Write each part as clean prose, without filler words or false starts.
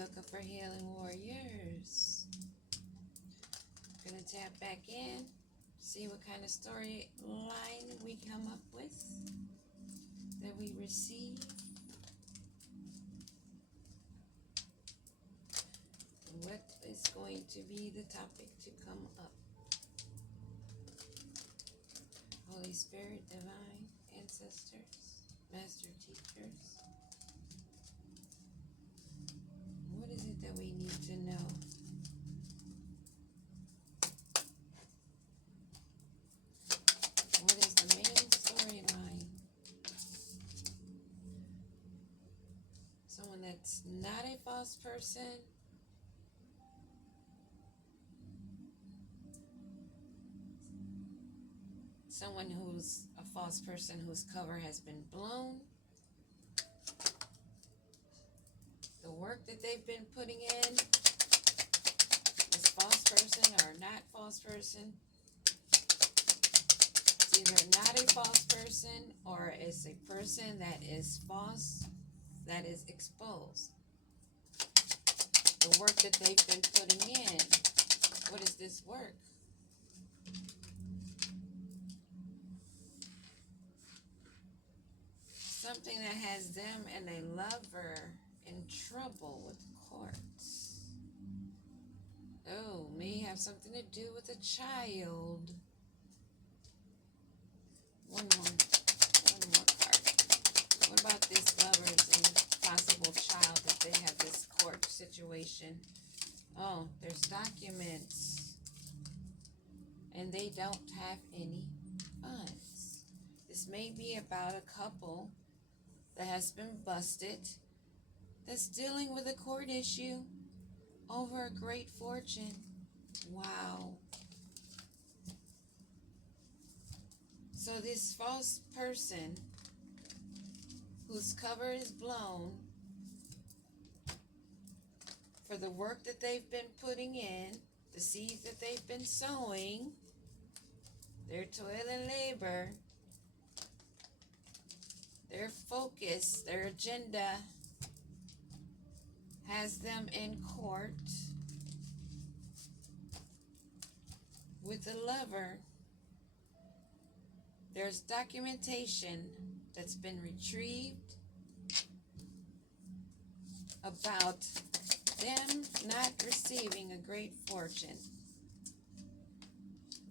Yoga for Healing Warriors. Gonna tap back in, see what kind of storyline we come up with, that we receive. What is going to be the topic to come up? Holy Spirit, Divine, Ancestors, Master Teachers. What is it that we need to know? What is the main storyline? Someone that's not a false person. Someone who's a false person whose cover has been blown. The work that they've been putting in, this false person or not false person, it's either not a false person or it's a person that is false, that is exposed. The work that they've been putting in, what is this work? Something that has them and a lover in trouble with courts. Oh, may have something to do with a child. One more card. What about these lovers and possible child that they have this court situation? Oh, there's documents. And they don't have any funds. This may be about a couple that has been busted, that's dealing with a court issue over a great fortune. Wow. So this false person whose cover is blown for the work that they've been putting in, the seeds that they've been sowing, their toil and labor, their focus, their agenda has them in court with a lover. There's documentation that's been retrieved about them not receiving a great fortune.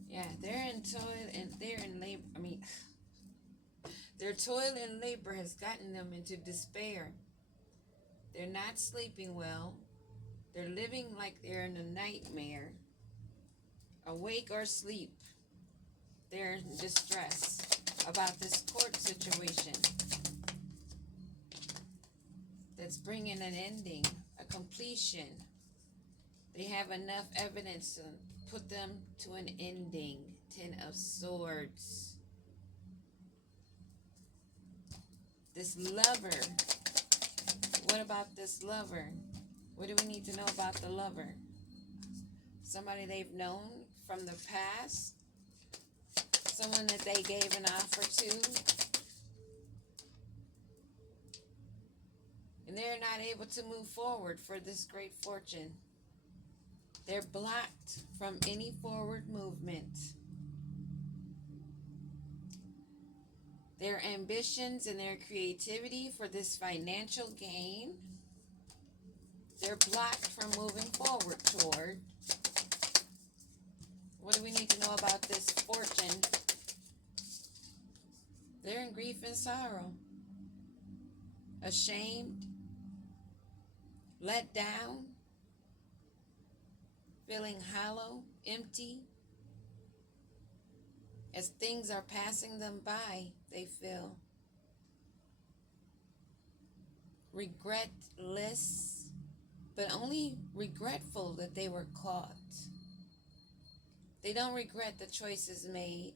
Yeah, they're in toil and they're in labor. Their toil and labor has gotten them into despair. They're not sleeping well. They're living like they're in a nightmare. Awake or asleep, they're in distress about this court situation that's bringing an ending, a completion. They have enough evidence to put them to an ending. 10 of Swords. This lover. What about this lover? What do we need to know about the lover? Somebody they've known from the past. Someone that they gave an offer to. And they're not able to move forward for this great fortune. They're blocked from any forward movement. Their ambitions and their creativity for this financial gain, they're blocked from moving forward toward. What do we need to know about this fortune? They're in grief and sorrow. Ashamed. Let down. Feeling hollow, empty. As things are passing them by, they feel regretless, but only regretful that they were caught. They don't regret the choices made.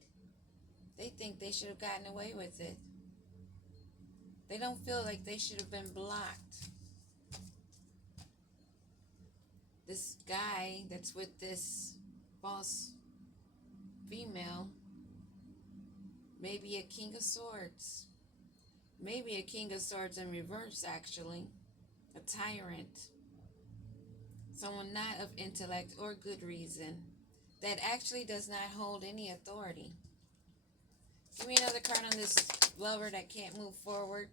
They think they should have gotten away with it. They don't feel like they should have been blocked. This guy that's with this false female, maybe a King of Swords. Maybe a King of Swords in reverse, actually. A tyrant. someone not of intellect or good reason, that actually does not hold any authority. Give me another card on this lover that can't move forward.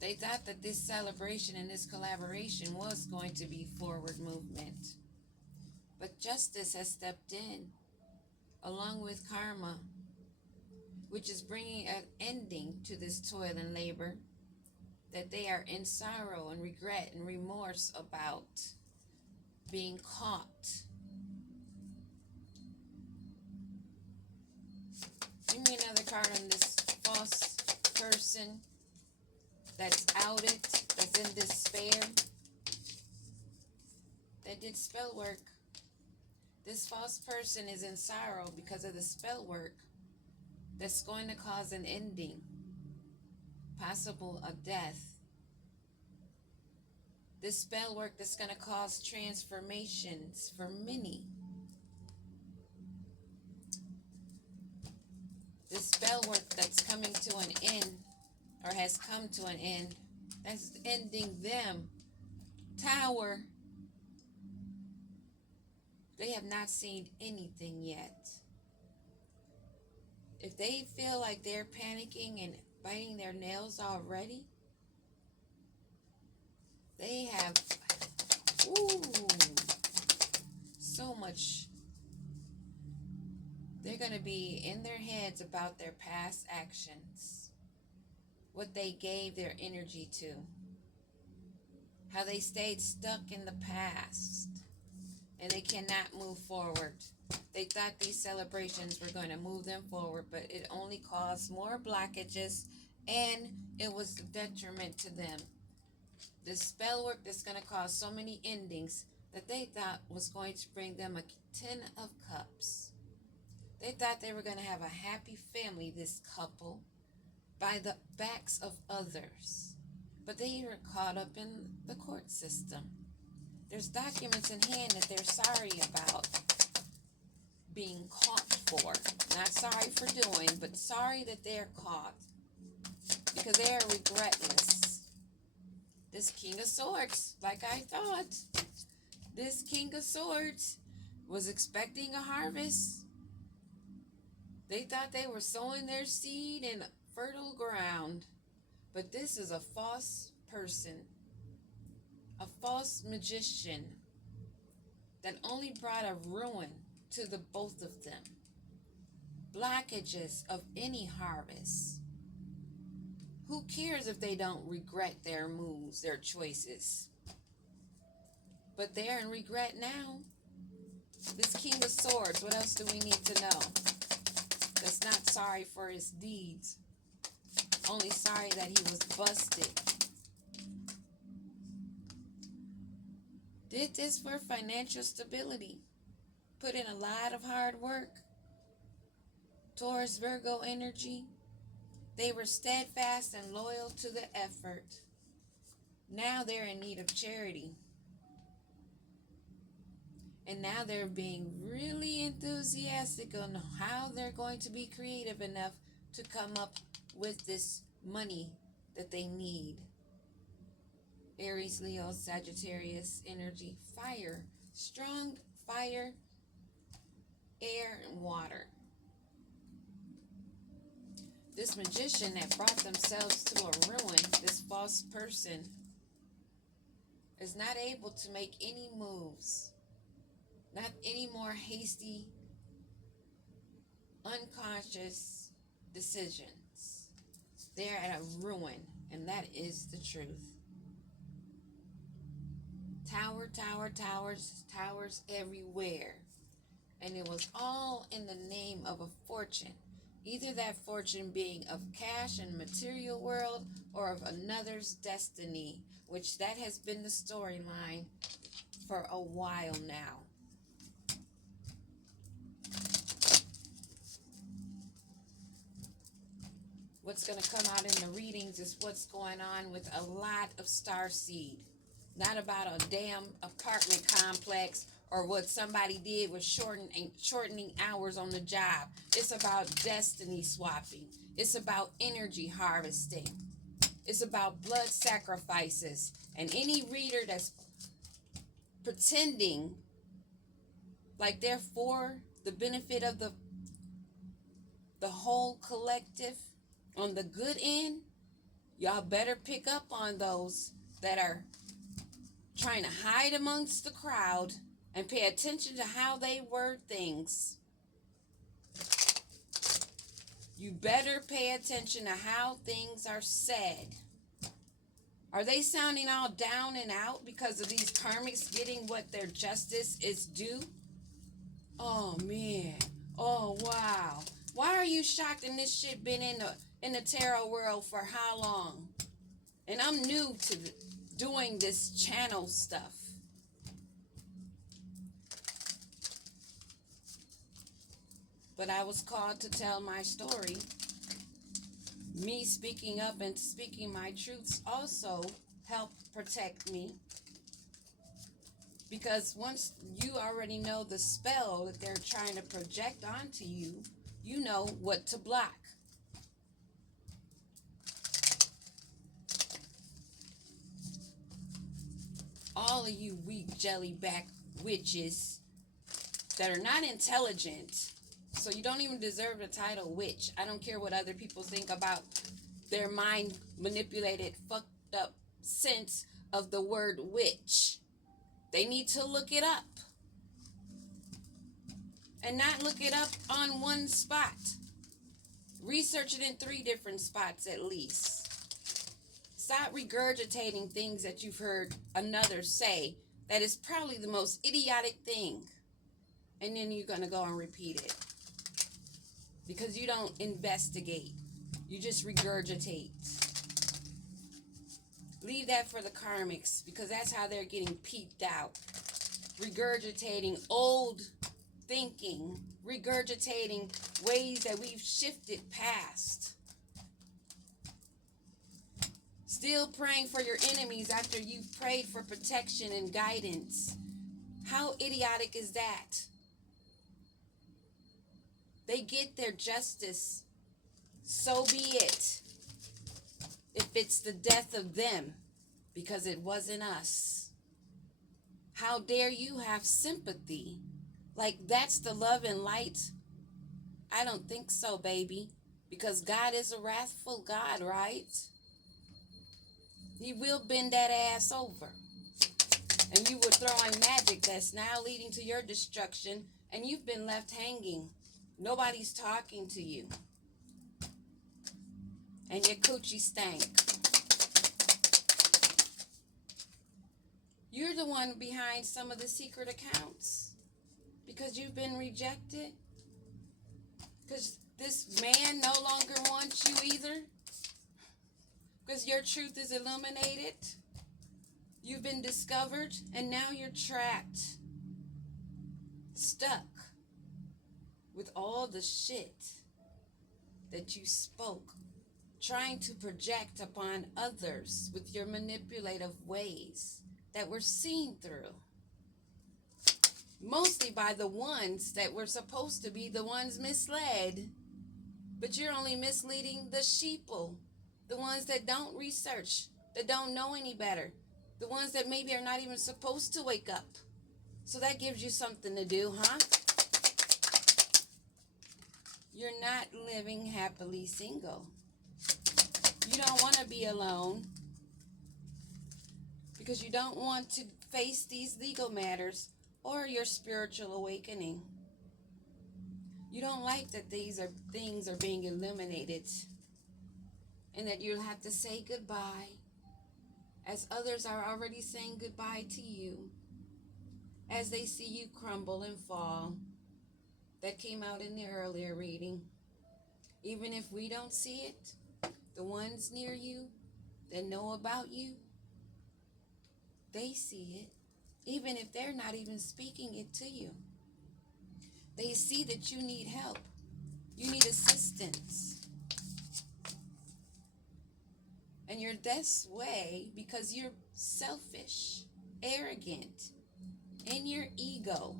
They thought that this celebration and this collaboration was going to be forward movement. But justice has stepped in, along with karma, which is bringing an ending to this toil and labor that they are in sorrow and regret and remorse about being caught. Give me another card on this false person that's outed, that's in despair, that did spell work. This false person is in sorrow because of the spell work that's going to cause an ending, possible a death. This spell work that's going to cause transformations for many. This spell work that's coming to an end, or has come to an end, that's ending them. Tower. They have not seen anything yet. If they feel like they're panicking and biting their nails already, they have so much. They're going to be in their heads about their past actions, what they gave their energy to, how they stayed stuck in the past, and they cannot move forward. They thought these celebrations were going to move them forward, but it only caused more blockages, and it was a detriment to them. The spell work that's going to cause so many endings that they thought was going to bring them a 10 of cups. They thought they were going to have a happy family, this couple, by the backs of others. But they were caught up in the court system. There's documents in hand that they're sorry about being caught for. Not sorry for doing, but sorry that they're caught. Because they are regretless. This King of Swords, like I thought, this King of Swords was expecting a harvest. They thought they were sowing their seed in fertile ground. But this is a false person, a false magician that only brought a ruin to the both of them. Blockages of any harvest. Who cares if they don't regret their moves, their choices? But they're in regret now. This King of Swords, what else do we need to know? That's not sorry for his deeds. Only sorry that he was busted. Did this for financial stability. Put in a lot of hard work. Taurus, Virgo energy. They were steadfast and loyal to the effort. Now they're in need of charity. And now they're being really enthusiastic on how they're going to be creative enough to come up with this money that they need. Aries, Leo, Sagittarius energy. Fire. Strong fire, air, and water. This magician that brought themselves to a ruin, this false person, is not able to make any moves. Not any more hasty, unconscious decisions. They're at a ruin, and that is the truth. Tower, tower, towers, towers everywhere. And it was all in the name of a fortune. Either that fortune being of cash and material world or of another's destiny, which that has been the storyline for a while now. What's going to come out in the readings is what's going on with a lot of starseed. Not about a damn apartment complex or what somebody did with shortening hours on the job. It's about destiny swapping. It's about energy harvesting. It's about blood sacrifices. And any reader that's pretending like they're for the benefit of the whole collective on the good end, y'all better pick up on those that are trying to hide amongst the crowd and pay attention to how they word things. You better pay attention to how things are said. Are they sounding all down and out because of these karmics getting what their justice is due? Oh man. Oh wow. Why are you shocked? And this shit been in the tarot world for how long? And I'm new to doing this channel stuff. But I was called to tell my story. Me speaking up and speaking my truths also helped protect me. Because once you already know the spell that they're trying to project onto you, you know what to block. All of you weak jellyback witches that are not intelligent, so you don't even deserve the title witch. I don't care what other people think about their mind manipulated, fucked up sense of the word witch. They need to look it up. And not look it up on one spot. Research it in 3 different spots at least. Stop regurgitating things that you've heard another say that is probably the most idiotic thing. And then you're going to go and repeat it. Because you don't investigate. You just regurgitate. Leave that for the karmics, because that's how they're getting peeped out. Regurgitating old thinking. Regurgitating ways that we've shifted past. Still praying for your enemies after you've prayed for protection and guidance. How idiotic is that? They get their justice. So be it. If it's the death of them, because it wasn't us. How dare you have sympathy? Like that's the love and light? I don't think so, baby. Because God is a wrathful God, right? He will bend that ass over. And you were throwing magic that's now leading to your destruction, and you've been left hanging. Nobody's talking to you. And your coochie stank. You're the one behind some of the secret accounts. Because you've been rejected. Because this man no longer wants you either. Because your truth is illuminated. You've been discovered. And now you're trapped. Stuck. With all the shit that you spoke. Trying to project upon others with your manipulative ways that were seen through. Mostly by the ones that were supposed to be the ones misled. But you're only misleading the sheeple. The ones that don't research. That don't know any better. The ones that maybe are not even supposed to wake up. So that gives you something to do, huh? You're not living happily single. You don't want to be alone because you don't want to face these legal matters or your spiritual awakening. You don't like that things are being illuminated and that you'll have to say goodbye as others are already saying goodbye to you as they see you crumble and fall. That came out in the earlier reading. Even if we don't see it, the ones near you that know about you, they see it, even if they're not even speaking it to you. They see that you need help. You need assistance. And you're this way because you're selfish, arrogant, in your ego.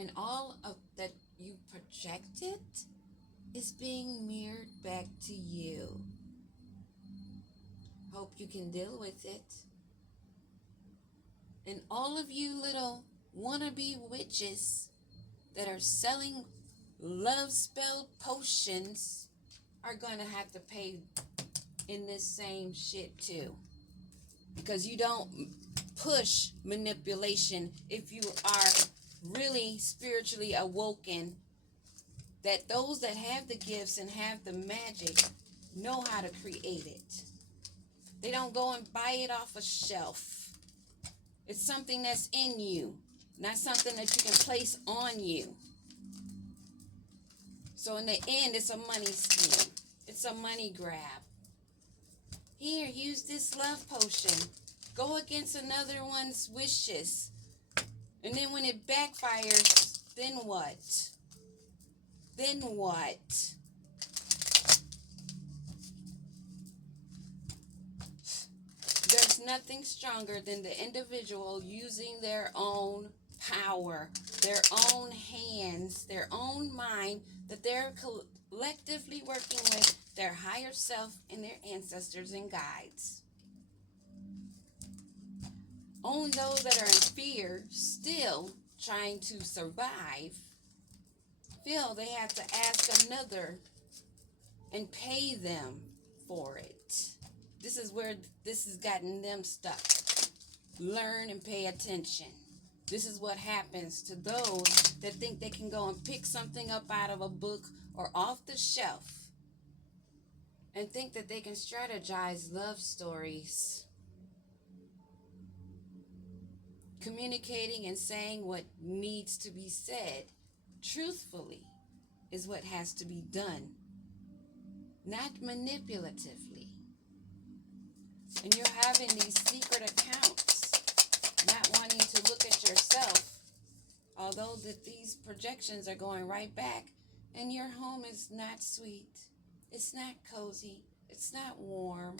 And all of that you projected is being mirrored back to you. you can deal with it. And all of you little wannabe witches that are selling love spell potions are going to have to pay in this same shit too. Because you don't push manipulation if you are really spiritually awoken, that those that have the gifts and have the magic know how to create it. They don't go and buy it off a shelf. It's something that's in you, not something that you can place on you. So in the end, it's a money scheme. It's a money grab. Here, use this love potion. Go against another one's wishes. And then when it backfires, then what? Then what? There's nothing stronger than the individual using their own power, their own hands, their own mind, that they're collectively working with their higher self and their ancestors and guides. Only those that are in fear, still trying to survive, feel they have to ask another and pay them for it. This is where this has gotten them stuck. Learn and pay attention. This is what happens to those that think they can go and pick something up out of a book or off the shelf and think that they can strategize love stories. Communicating and saying what needs to be said truthfully is what has to be done, not manipulatively. And you're having these secret accounts, not wanting to look at yourself, although that these projections are going right back, and your home is not sweet, it's not cozy, it's not warm.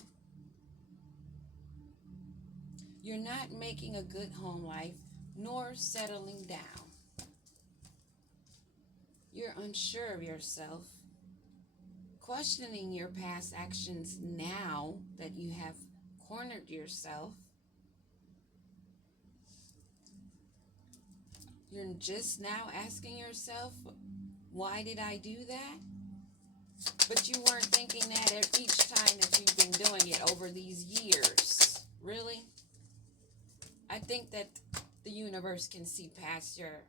You're not making a good home life, nor settling down. You're unsure of yourself, questioning your past actions now that you have cornered yourself. You're just now asking yourself, why did I do that? But you weren't thinking that at each time that you've been doing it over these years. Really? I think that the universe can see past your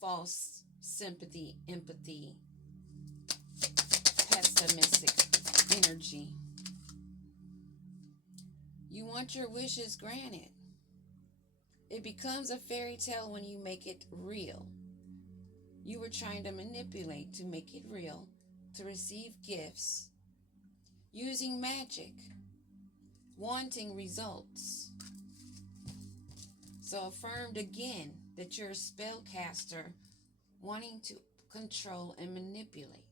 false sympathy, empathy, pessimistic energy. You want your wishes granted. It becomes a fairy tale when you make it real. You were trying to manipulate to make it real, to receive gifts, using magic, wanting results. So affirmed again that you're a spellcaster, wanting to control and manipulate.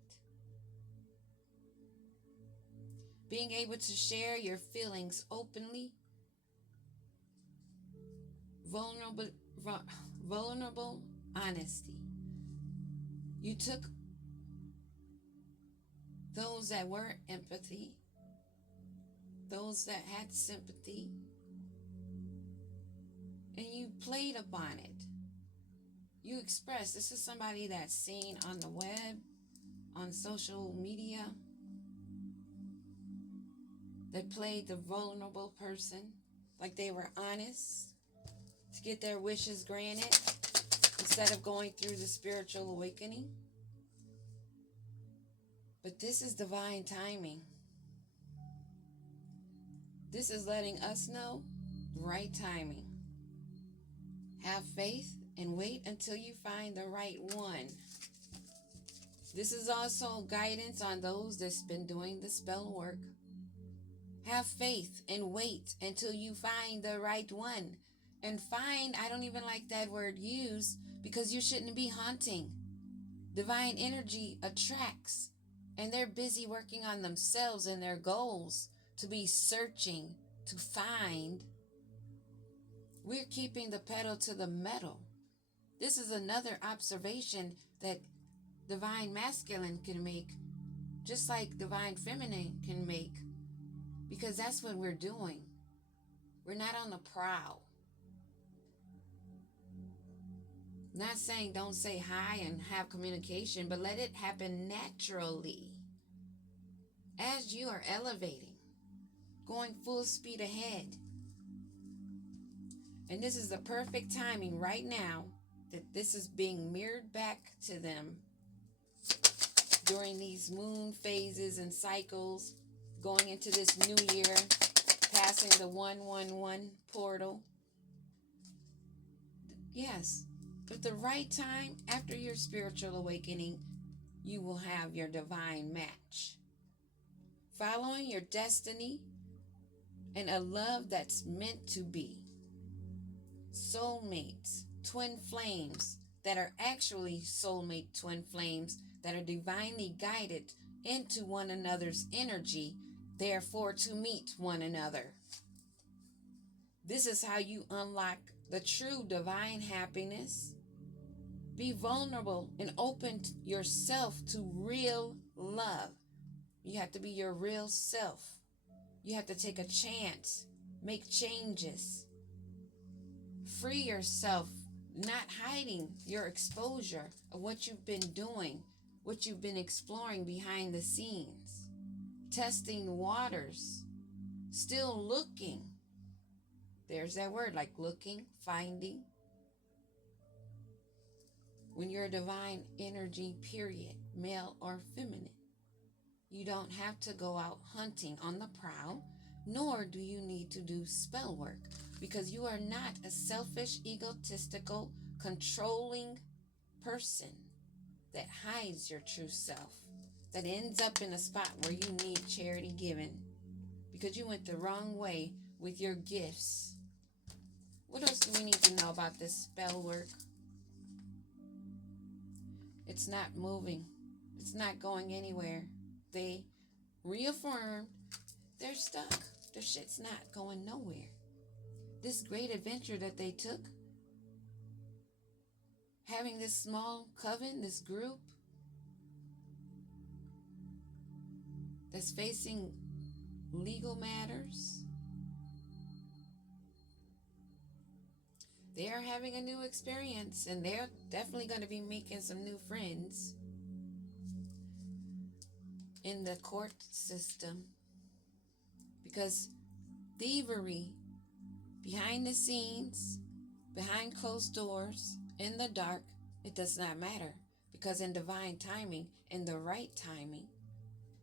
Being able to share your feelings openly, vulnerable honesty. You took those that were empathy, those that had sympathy, and you played upon it. You expressed. This is somebody that's seen on the web, on social media, that played the vulnerable person, like they were honest to get their wishes granted instead of going through the spiritual awakening. But this is divine timing. This is letting us know right timing. Have faith and wait until you find the right one. This is also guidance on those that's been doing the spell work. Have faith and wait until you find the right one. And find, I don't even like that word used, because you shouldn't be hunting. Divine energy attracts, and they're busy working on themselves and their goals to be searching, to find. We're keeping the pedal to the metal. This is another observation that divine masculine can make, just like divine feminine can make. because that's what we're doing. We're not on the prowl. Not saying don't say hi and have communication, but let it happen naturally as you are elevating, going full speed ahead. And this is the perfect timing right now that this is being mirrored back to them during these moon phases and cycles, going into this new year, passing the 111 portal. Yes, at the right time, after your spiritual awakening, you will have your divine match. Following your destiny and a love that's meant to be. Soulmates, twin flames that are actually soulmate twin flames that are divinely guided into one another's energy, therefore to meet one another. This is how you unlock the true divine happiness. Be vulnerable and open yourself to real love. You have to be your real self. You have to take a chance, make changes. Free yourself, not hiding your exposure of what you've been doing, what you've been exploring behind the scenes. Testing waters, still looking. There's that word, like looking, finding. When you're a divine energy, period, male or feminine, you don't have to go out hunting on the prowl, nor do you need to do spell work, because you are not a selfish, egotistical, controlling person that hides your true self, that ends up in a spot where you need charity giving because you went the wrong way with your gifts. What else do we need to know about this spell work? It's not moving. It's not going anywhere. They reaffirmed they're stuck. Their shit's not going nowhere. This great adventure that they took, having this small coven, this group that's facing legal matters, they are having a new experience, and they're definitely going to be making some new friends in the court system, because thievery behind the scenes, behind closed doors, in the dark, it does not matter, because in divine timing, in the right timing,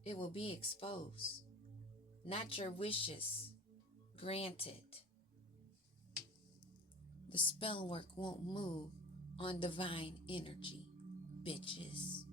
it will be exposed. Not your wishes granted. The spell work won't move on divine energy, bitches.